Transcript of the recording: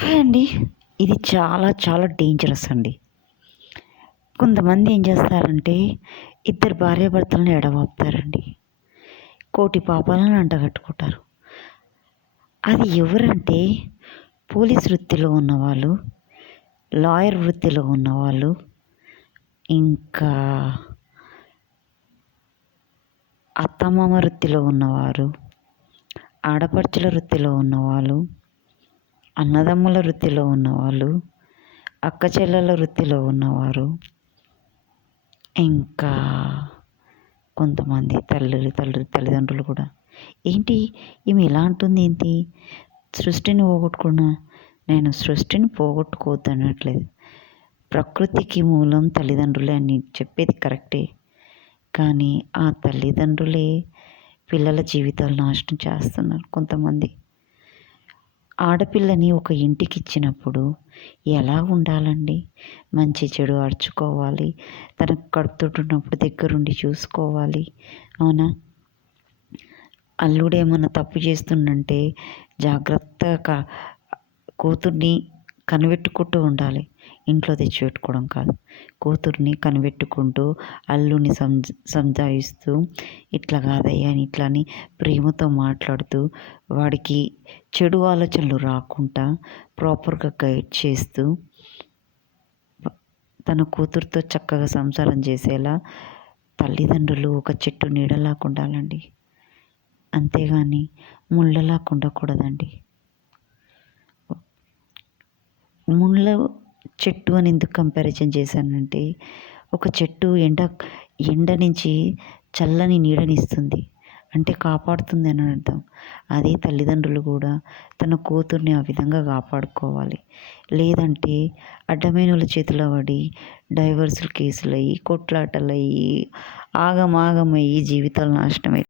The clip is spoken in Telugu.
హాయ్ అండి. ఇది చాలా చాలా డేంజరస్ అండి. కొంతమంది ఏం చేస్తారంటే ఇద్దరు భార్యాభర్తలను ఎడబాపుతారండి. కోటి పాపాలను అంటగట్టుకుంటారు. అది ఎవరంటే పోలీస్ వృత్తిలో ఉన్నవాళ్ళు, లాయర్ వృత్తిలో ఉన్నవాళ్ళు, ఇంకా అత్తమామ వృత్తిలో ఉన్నవారు, ఆడపడుచుల వృత్తిలో ఉన్నవాళ్ళు, అన్నదమ్ముల వృత్తిలో ఉన్నవాళ్ళు, అక్క చెల్లెల వృత్తిలో ఉన్నవారు, ఇంకా కొంతమంది తల్లిదండ్రులు కూడా. ఏంటి ఈమె ఇలా అంటుంది ఏంటి? సృష్టిని పోగొట్టుకున్నా. నేను సృష్టిని పోగొట్టుకోవద్దు అనట్లేదు. ప్రకృతికి మూలం తల్లిదండ్రులే అని చెప్పేది కరెక్టే. కానీ ఆ తల్లిదండ్రులే పిల్లల జీవితాలు నాశనం చేస్తున్నారు కొంతమంది. ఆడపిల్లని ఒక ఇంటికి ఇచ్చినప్పుడు ఎలా ఉండాలండి? మంచి చెడు అర్చుకోవాలి, తనకు కడుపుతోటున్నప్పుడు దగ్గరుండి చూసుకోవాలి, అవునా? అల్లుడేమన్నా తప్పు చేస్తుండంటే జాగ్రత్తగా కూతుర్ని కనిపెట్టుకుంటూ ఉండాలి. ఇంట్లో తెచ్చిపెట్టుకోవడం కాదు. కూతుర్ని కనిపెట్టుకుంటూ అల్లుని సంజాయిస్తూ ఇట్లా కాదయ్యా అని ఇట్లా అని ప్రేమతో మాట్లాడుతూ వాడికి చెడు ఆలోచనలు రాకుండా ప్రాపర్గా గైడ్ చేస్తూ తన కూతురుతో చక్కగా సంసారం చేసేలా తల్లిదండ్రులు ఒక చెట్టు నీడలాగా ఉండాలండి. అంతేగాని ముళ్ళలాగా ఉండకూడదండి. ముళ్ళ చెట్టు అని ఎందుకు కంపారిజన్ చేశానంటే, ఒక చెట్టు ఎండ నుంచి చల్లని నీడనిస్తుంది అంటే కాపాడుతుంది అని అర్థం. అదే తల్లిదండ్రులు కూడా తన కూతుర్ని ఆ విధంగా కాపాడుకోవాలి. లేదంటే అడ్డమైనోళ్ళ చేతిలో పడి డైవర్సులు కేసులు అయ్యి, కొట్లాటలు అయ్యి, ఆగమాగమయ్యి జీవితాలు నాశనం